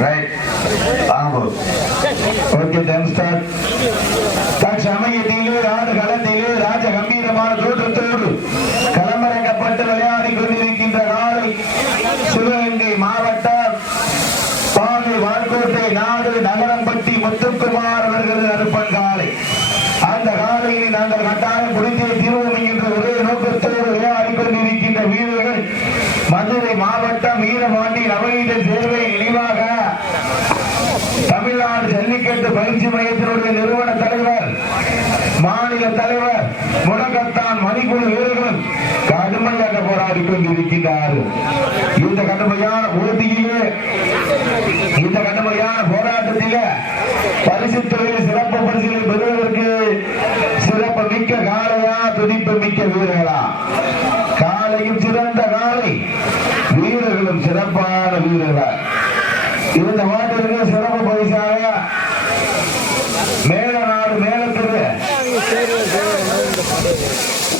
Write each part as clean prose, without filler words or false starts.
Right. Okay, then start. தற்சமயத்திலே களத்திலே ராஜ கம்பீரமான தோற்றத்தோடு களமிறக்கப்பட்டு விளையாடி கொண்டிருக்கின்ற நாளை சிவகங்கை மாவட்டம் பாலி வால்கோட்டை நாடு நகரம்பட்டி முத்துக்குமார் அவர்களது அனுப்பன் காலை. அந்த காலையை நாங்கள் கட்டாயம் குடித்தே தீர்வோம் என்கின்ற ஒரே நோக்கத்தோடு விளையாடி கொண்டிருக்கின்ற வீரர்கள் மதுரை மாவட்டம் வீரபாண்டி நவநீத சேர்வை நினைவாக தமிழ்நாடு ஜல்லிக்கட்டு பயிற்சி மையத்தினுடைய நிறுவன தலைவர் மாநில தலைவர் முடக்கத்தான் மணிக்குழு வீரர்கள் கடுமையாக போராடி கொண்டிருக்கின்றார்கள். இந்த கடுமையான போட்டியிலே இந்த கடுமையான போராட்டத்திலே பரிசு தொகையில் சிறப்பு பரிசுகளை பெறுவதற்கு சிறப்பு மிக்க காலையா துடிப்பு மிக்க வீரர்களா? காலையும் சிறந்த காலை, வீரர்களும் சிறப்பான வீரர்கள். இந்த மாட்டிற்கு சிறப்பு பரிசாக மேலநாடு மேலத்திற்கு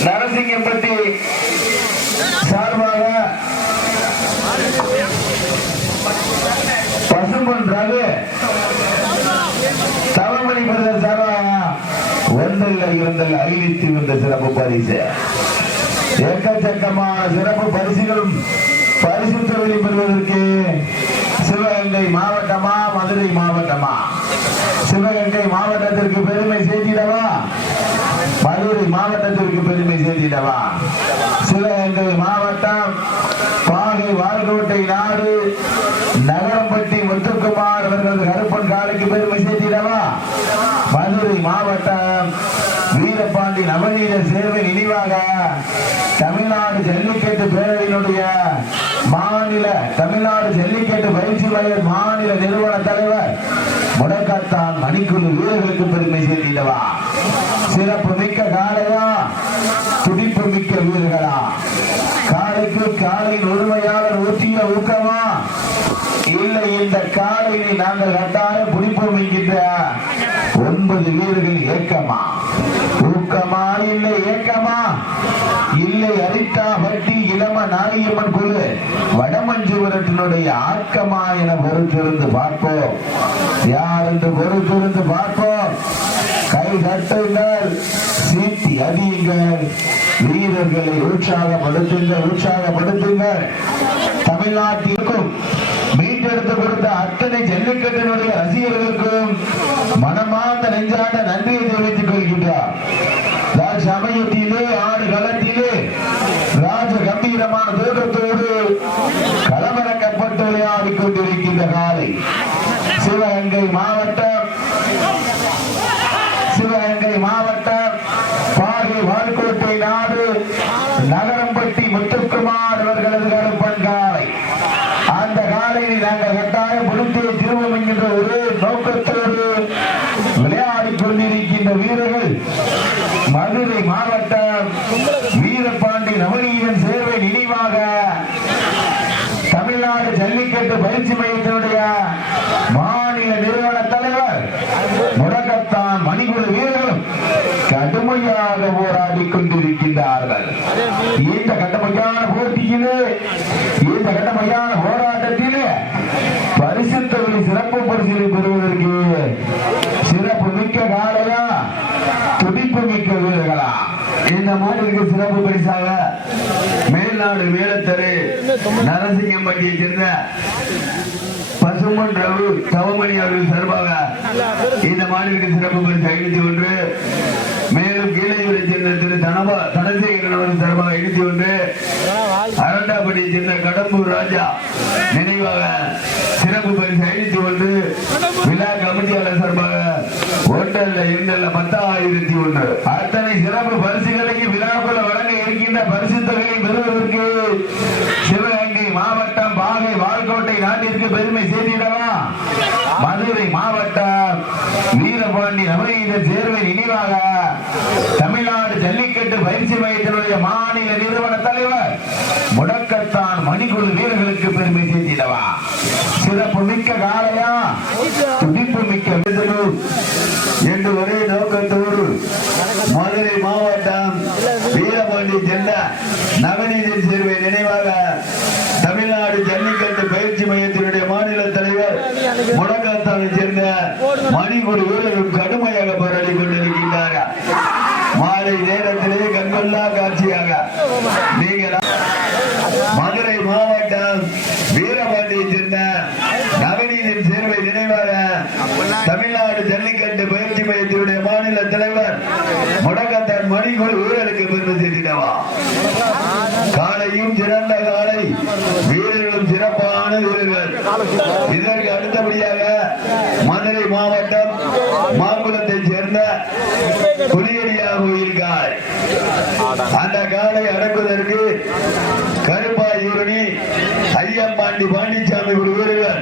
நரசிங்கம்பட்டி சார்பாக பசும்பொன் ரகு தவமணி பிரதர் சார்பாக ஒன்றில் இருந்தல் அறிவித்து வந்த சிறப்பு பரிசு. எக்கச்சக்கமான சிறப்பு பரிசுகளும் பரிசு தொகுதி பெறுவதற்கு சிவகங்கை மாவட்டமா மதுரை மாவட்டமா? சிவகங்கை மாவட்டத்திற்கு பெருமை சேர்த்திடவா, மதுரை மாவட்டத்திற்கு பெருமை சேர்த்திடவா? சிவகங்கை மாவட்டம் பாகை வால்கோட்டை நாடு நகரம்பட்டி முத்துக்குமார் அவர்களது கருப்பன் காலைக்கு பெருமை சேர்த்திடவா? மதுரை மாவட்டம் வீரபாண்டி நவநீத சேர்வை நினைவாக தமிழ்நாடு ஜல்லிக்கட்டு பேரவையினுடைய மாநில தமிழ்நாடு ஜல்லிக்கட்டு பயிற்சி மைய மாநில நிறுவன தலைவர் முடக்கத்தான் மணிக்குழு வீரர்களுக்கு பெருமை சேர்த்திடவா? சிறப்பு மிக்க காலையா துடிப்பு மிக்க வீரர்களா? காலைக்கு காலையின் உரிமையாளர் ஊற்றிய ஊக்கமா, இல்லை இந்த காலையை நாங்கள் கட்டாயம் பிடிப்போம் என்கின்ற 9 வீரர்கள் ஏக்கமா? ஊக்கமா இல்லை ஏக்கமா? இல்லை அரித்தா பட்டி இளம நாரியம்மன் குழு வடமஞ்சுவரத்தினுடைய ஆக்கமா என பொறுத்திருந்து பார்ப்போம். யார் என்று பொறுத்திருந்து பார்ப்போம். கை தட்டுங்கள், சீட்டி அடியுங்கள், வீரர்களை உற்சாகப்படுத்துங்கள். தமிழ்நாட்டிற்கும் மீட்டெடுத்து கொடுத்த அத்தனை ஜல்லிக்கட்டினுடைய ரசிகர்களுக்கும் மனமார்ந்த நெஞ்சாண்ட நன்றியை தெரிவித்துக் கொள்கின்றார். சமயத்திலே ஆடு களத்திலே ராஜ கம்பீரமான தோற்றத்தோடு களமிறக்கப்பட்டு விளையாடி கொண்டிருக்கின்ற காலை சிவகங்கை மாவட்டம் பாகை வால்கோட்டை நாடு நகரம்பட்டி முத்துக்குமார் அவர்களது கருப்பன் காலை. அந்த காலையை நாங்கள் கட்டாயம் முடித்தே திருவோம் என்கின்ற ஒரு நோக்கத்தோடு விளையாடி கொண்டிருக்கின்ற வீரர்கள் மதுரை மாவட்டம் வீரபாண்டி நவநீதன் சேர்வை நினைவாக தமிழ்நாடு ஜல்லிக்கட்டு பயிற்சி மையத்தினுடைய மாநில நிறுவன தலைவர் முடக்கத்தான் மணிக்குழு வீரர்களும் கடுமையாக போராடி கொண்டிருக்கின்றார்கள். இந்த கடுமையான போட்டியிலே இந்த கடுமையான போராட்டத்திலே பரிசு தொகை சிறப்பு பரிசுகளை பெறுவதற்கு சிறப்பு மிக்க காலையா துடிப்பு மிக்க வீரர்களா? இந்த மாநிலத்திற்கு சிறப்பு பரிசாக மேல்நாடு மேலத்தரு நரசிங்கம்பட்டியை சேர்ந்த பசும்பொன் ரகு தவமணி அவர்கள் சார்பாக இந்த மாநிலத்திற்கு சிறப்பு பரிசு 51. மேலும் கீழையூரை சேர்ந்த திரு தனசேகரன் அவர்கள் சார்பாக 51. அரண்டாப்பட்டியை சேர்ந்த கடம்பூர் ராஜா நினைவாக சிறப்பு பரிசு 51. விழா கமிட்டியாளர் சார்பாக ஓட்டல்ல இருந்தல்ல 10,001. அத்தனை சிறப்பு பரிசுகளுக்கு விழாக்குள்ள வழங்க இருக்கின்ற பரிசு தொகையை பெறுவதற்கு சிவகங்கை மாவட்டம் பாகை வால்கோட்டை நாட்டிற்கு பெருமை சேர்த்திடவா? மதுரை மாவட்டம் வீரபாண்டி நவநீத சேர்வை நினைவாக தமிழ்நாடு ஜல்லிக்கட்டு பயிற்சி மையத்தினுடைய மாநில நிறுவன தலைவர் முடக்கத்தான் மணிக்குழு வீரர்களுக்கு பெருமை சேர்த்திடவா? சிறப்பு மிக்க காலையா துடிப்பு மிக்க வீரர்கள் என்று ஒரே நோக்கத்தோடு மதுரை மாவட்டம் வீரபாண்டி சேர்ந்த நவநீதன் சேர்வை நினைவாக தமிழ்நாடு ஜல்லிக்கட்டு பயிற்சி மையத்தினுடைய மாநில தலைவர் முடக்காத்தானை சேர்ந்த மணிக்குடி வீரர்கள் கடுமையாக போராடி கொண்டிருக்கின்றார். மாலை நேரத்திலே கண்கொள்ளா காட்சியாக நீங்கள் மதுரை மாவட்டம் வீரபாண்டியை சேர்ந்த நவநீதன் சேர்வை நினைவாக தமிழ்நாடு ஜல்லிக்கட்டு பயிற்சி மையத்தினுடைய மாநில தலைவர் முடக்கத்தான் மணிக்குடி வீரர்களுக்கு பெருமை சேர்த்திடவா. காலையும் சிறந்த காலை, வீரர்களும் சிறப்பான வீரர்கள். இதற்கு அடுத்தபடியாக மதுரை மாவட்டம் மாங்குளத்தை சேர்ந்த குளியடியா கோயில்கார் அந்த காலை அடக்குவதற்கு கருப்பாயூரணி ஐயம்பாண்டி பாண்டிச்சாமி ஒரு வீரர்கள்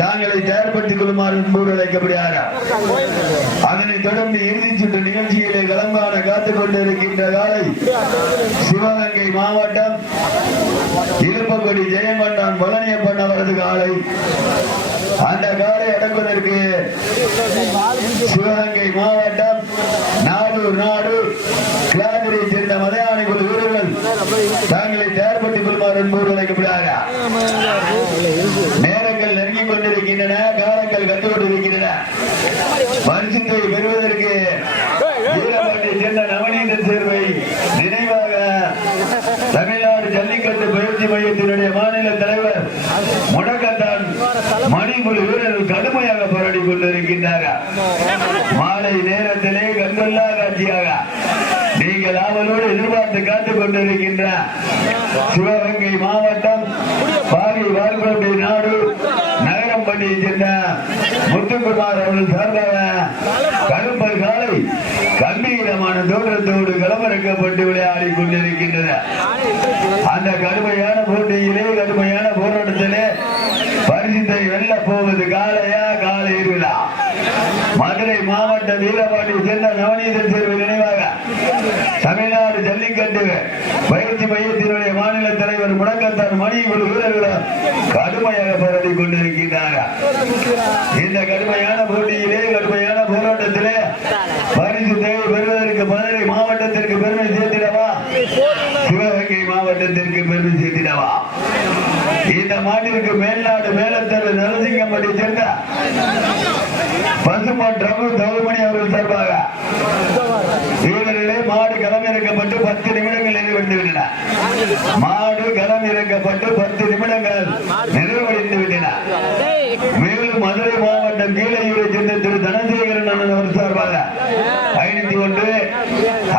தாங்களை தயார்படுத்திக் கொள்ளுமாறு முன்பு அழைக்கப்படுகிறார். அதனைத் தொடர்ந்து இறுதிச் சுற்று நிகழ்ச்சியிலே களங்கான காத்துக் கொண்டிருக்கின்ற காலை சிவகங்கை மாவட்டம் இருப்பக்குடி ஜெயங்கொண்டான் பழனியப்பன் அவரது காலை. அந்த காலை அடக்குவதற்கு சிவகங்கை மாவட்டம் நாடூர் நாடு கிளாதிரை சேர்ந்த மதையானை குழு வீரர்கள் தாங்களை தயார்படுத்திக் கொள்ளுமாறு என்பது அழைக்கப்படுகிறார். நேரங்கள் நெருங்கிக் கொண்டிருக்கின்றன, காலங்கள் கண்டு கொண்டிருக்கின்றன. பரிசுத்தை பெறுவதற்கு வீரபாண்டியை சேர்ந்த நவநீதன் சேர்வை நினைவாக தமிழ்நாடு ஜல்லிக்கட்டு பயிற்சி மையத்தினுடைய மாநில தலைவர் முடக்கத்தான் மணிக்குடி வீரர்கள் கடுமையாக போராடி கொண்டிருக்கின்றார்கள். மாலை நேரத்திலே கண்கொள்ளா காட்சியாக நீங்கள் ஆவலோடு எதிர்பார்த்து காத்துக் கொண்டிருக்கின்ற சிவகங்கை மாவட்டம் பாரி வால்கோட்டை நாடு நகரம்பட்டியை சேர்ந்த முத்துக்குமார் அவர்கள் சார்பாக கருப்பல் காலை கம்பீரமான தோற்றத்தோடு களமிறக்கப்பட்டு விளையாடி கொண்டிருக்கின்றன. அந்த கடுமையான போட்டியிலே கடுமையான போராட்டத்திலே பரிசுத்தை வெல்ல போவது காலையா காலை இருவிழா. மதுரை மாவட்ட வீரபாண்டியை சேர்ந்த நவநீதன் சேர்வை நினைவாக தமிழ்நாடு ஜல்லிக்கட்டு பயிற்சி மையத்தினுடைய மாநில தலைவர் முடக்கத்தான் மணிக்குடி வீரர்களும் கடுமையாக போராடி கொண்டிருக்கின்றார்கள். இந்த கடுமையான போட்டியிலே கடுமையான போராட்டத்திலே பரிசுத்தை பெறுவதற்கு மதுரை மாவட்டத்திற்கு பெருமை சேர்த்திடவா, சிவகங்கை மாவட்டத்திற்கு பெருமை சேர்த்திடவா. இந்த மாட்டிற்கு மேல்நாடு மேலத்தரு நரசிங்கம்பட்டி சேர்ந்த பசுமான் ரகு தௌமணி அவர்கள் சார்பாக வீரர்களே மாடு களமிறக்கப்பட்டு 10 நிமிடங்கள் நிறைவடைந்துவிட்டன. மாடு களமிறக்கப்பட்டு 10 நிமிடங்கள் நிறைவடைந்து விட்டன. மேலும் மதுரை மாவட்டம் கீழையூரை சேர்ந்த திரு தனசேகரன் அண்ணன் அவர் சார்பாக 501,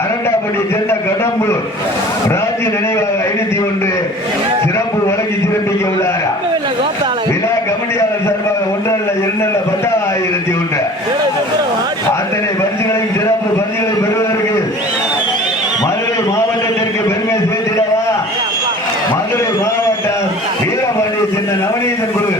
அரண்டாப்பட்டியை சேர்ந்த கடம்பூர் ராஜ்ய நினைவாக 501 சிறப்பு வழங்கி சிறப்பிக்க உள்ளார். விழா கமிட்டியாளர் சார்பாக 1 அல்ல 2 அல்ல 10,001 அத்தனை பரிசுகளையும் சிறப்பு பரிசுகளை பெறுவதற்கு மதுரை மாவட்டத்திற்கு பெருமை சேர்த்திடவா. மதுரை மாவட்டம் வீரபாண்டியை சேர்ந்த நவநீதன் குழு